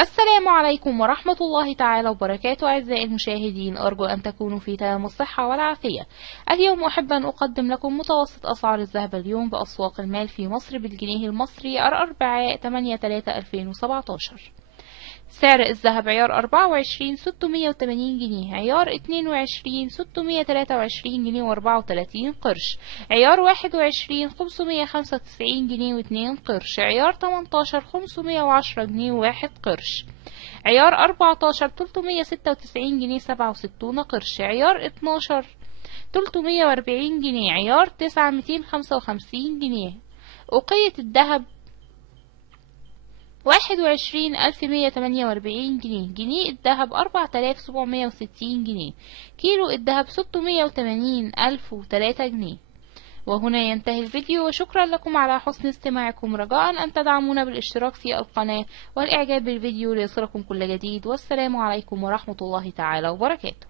السلام عليكم ورحمة الله تعالى وبركاته. أعزائي المشاهدين، أرجو أن تكونوا في تمام الصحة والعافية. اليوم أحب أن أقدم لكم متوسط أسعار الذهب اليوم بأسواق المال في مصر بالجنيه المصري الأربعاء 8/3/2017. سعر الذهب عيار 24 680 جنيه، عيار 22 623 جنيه و34 قرش، عيار 21 595 جنيه و2 قرش، عيار 18 510 جنيه و1 قرش، عيار 14 396 جنيه 67 قرش، عيار 12 340 جنيه، عيار 9 255 جنيه. أوقية الذهب 21,148 جنيه، جنيه الذهب 4,760 جنيه، كيلو الذهب 680,003 جنيه. وهنا ينتهي الفيديو، وشكرا لكم على حسن استماعكم. رجاء أن تدعمونا بالاشتراك في القناة والإعجاب بالفيديو ليصلكم كل جديد. والسلام عليكم ورحمة الله تعالى وبركاته.